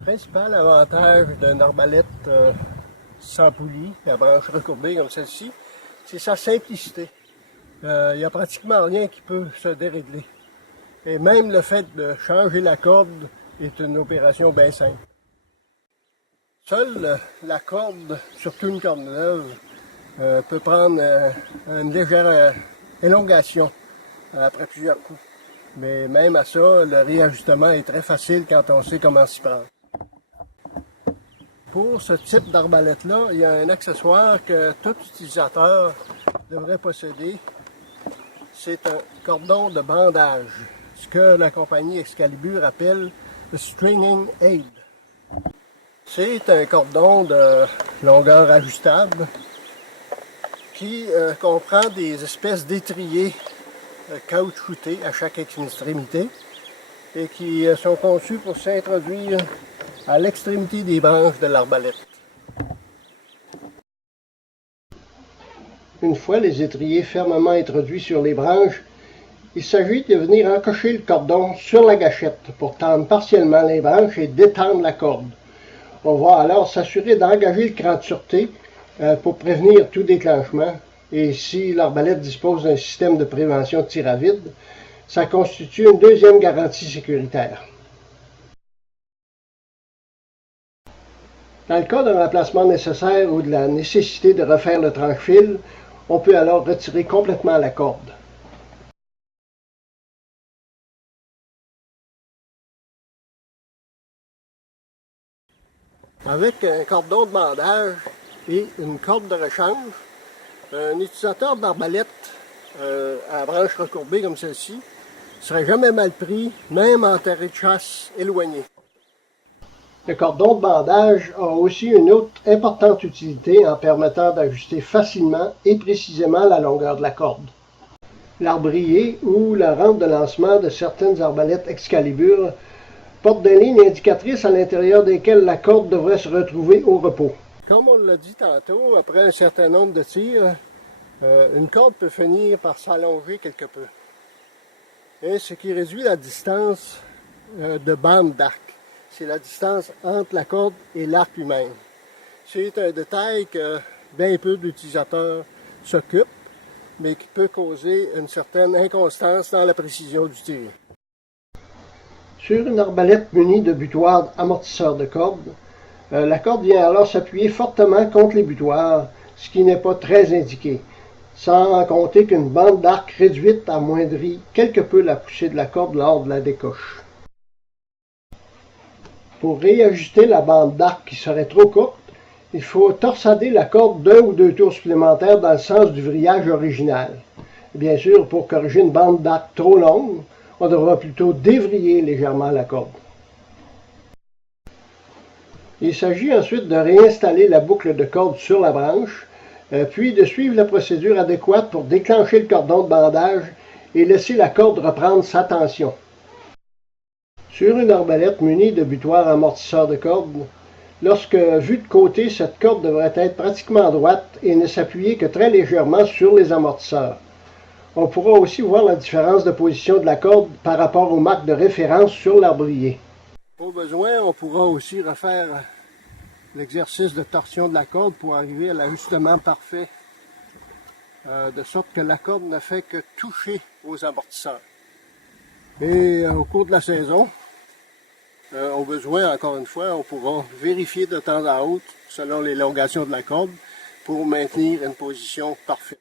Le principal avantage d'une arbalète sans poulie, à branche recourbée comme celle-ci, c'est sa simplicité. Il n'y a pratiquement rien qui peut se dérégler. Et même le fait de changer la corde est une opération bien simple. Seule la corde, surtout une corde neuve, peut prendre une légère élongation après plusieurs coups. Mais même à ça, le réajustement est très facile quand on sait comment s'y prendre. Pour ce type d'arbalète-là, il y a un accessoire que tout utilisateur devrait posséder. C'est un cordon de bandage, ce que la compagnie Excalibur appelle le Stringing Aid. C'est un cordon de longueur ajustable qui comprend des espèces d'étriers caoutchoutés à chaque extrémité et qui sont conçus pour s'introduire à l'extrémité des branches de l'arbalète. Une fois les étriers fermement introduits sur les branches, il s'agit de venir encocher le cordon sur la gâchette pour tendre partiellement les branches et détendre la corde. On va alors s'assurer d'engager le cran de sûreté pour prévenir tout déclenchement. Et si l'arbalète dispose d'un système de prévention de tir à vide, ça constitue une deuxième garantie sécuritaire. Dans le cas d'un remplacement nécessaire ou de la nécessité de refaire le tranche-fil, on peut alors retirer complètement la corde. Avec un cordon de bandage et une corde de rechange, un utilisateur d'arbalète à branche recourbée comme celle-ci ne serait jamais mal pris, même en terrain de chasse éloigné. Le cordon de bandage a aussi une autre importante utilité en permettant d'ajuster facilement et précisément la longueur de la corde. L'arbrier ou la rampe de lancement de certaines arbalètes Excalibur porte des lignes indicatrices à l'intérieur desquelles la corde devrait se retrouver au repos. Comme on l'a dit tantôt, après un certain nombre de tirs, une corde peut finir par s'allonger quelque peu. Et ce qui réduit la distance de bande d'arc. C'est la distance entre la corde et l'arc lui-même. C'est un détail que bien peu d'utilisateurs s'occupent, mais qui peut causer une certaine inconstance dans la précision du tir. Sur une arbalète munie de butoirs amortisseurs de corde, la corde vient alors s'appuyer fortement contre les butoirs, ce qui n'est pas très indiqué, sans compter qu'une bande d'arc réduite amoindrit quelque peu la poussée de la corde lors de la décoche. Pour réajuster la bande d'arc qui serait trop courte, il faut torsader la corde d'un ou deux tours supplémentaires dans le sens du vrillage original. Bien sûr, pour corriger une bande d'arc trop longue, on devra plutôt dévriller légèrement la corde. Il s'agit ensuite de réinstaller la boucle de corde sur la branche, puis de suivre la procédure adéquate pour déclencher le cordon de bandage et laisser la corde reprendre sa tension. Sur une arbalète munie de butoirs amortisseurs de corde, lorsque vue de côté, cette corde devrait être pratiquement droite et ne s'appuyer que très légèrement sur les amortisseurs. On pourra aussi voir la différence de position de la corde par rapport aux marques de référence sur l'arbrier. Au besoin, on pourra aussi refaire l'exercice de torsion de la corde pour arriver à l'ajustement parfait, de sorte que la corde ne fait que toucher aux amortisseurs. Et au cours de la saison, au besoin, encore une fois, on pourra vérifier de temps à autre, selon l'élongation de la corde, pour maintenir une position parfaite.